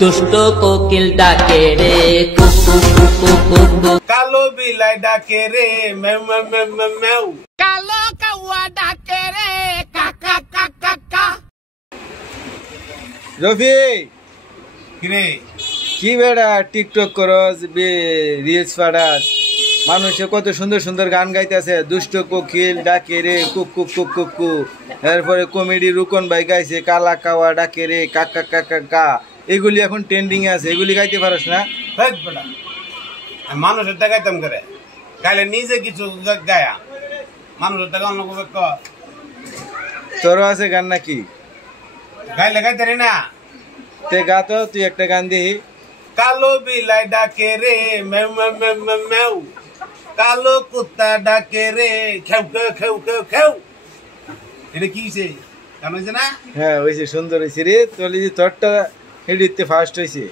দুষ্ট কোকিল ডাকে রে কুকু কুকু কুকু, কালো বিলাই ডাকে রে মেউ মেউ মেউ মেউ মেউ, কালো কাউয়া ডাকে রে কাকা কাকা কা। রফি কিরে কি বেড়া টিকটক করস রিলস পাঠাস, মানুষে কত সুন্দর সুন্দর গান গাইতেছে, দুষ্ট কোকিল ডাকে রে কুকু কুকু কু, এরপরে কমেডি রুকন ভাই গাইছে কালা কাওয়া ডাকে রে কাকা কাকা কা, এগুলি এখন ট্রেন্ডিং এ আছে, এগুলি গাইতে পারস না? হেট বেটা, আমি মানুষের টাকা গাইতাম করে, গাইলে নিজে কিছু গায়া মানুষের টাকা অন্য কেউ ক তোরও আছে গান নাকি? গাইলে গাইতে রে না। তে গা তো, তুই একটা গান দিহি। কালো বিলাই ডাকে রে মেউ মেউ মেউ মেউ মেউ, কালো কুত্তা ডাকে রে খেউ খেউ খেউ খেউ খেউ। এটা কি হইছে? গান হইছে না? হ্যাঁ হয়েছে, সুন্দর হয়েছে রে, তোর তোরটা হেডিতে ফার্স্ট হয়েছে।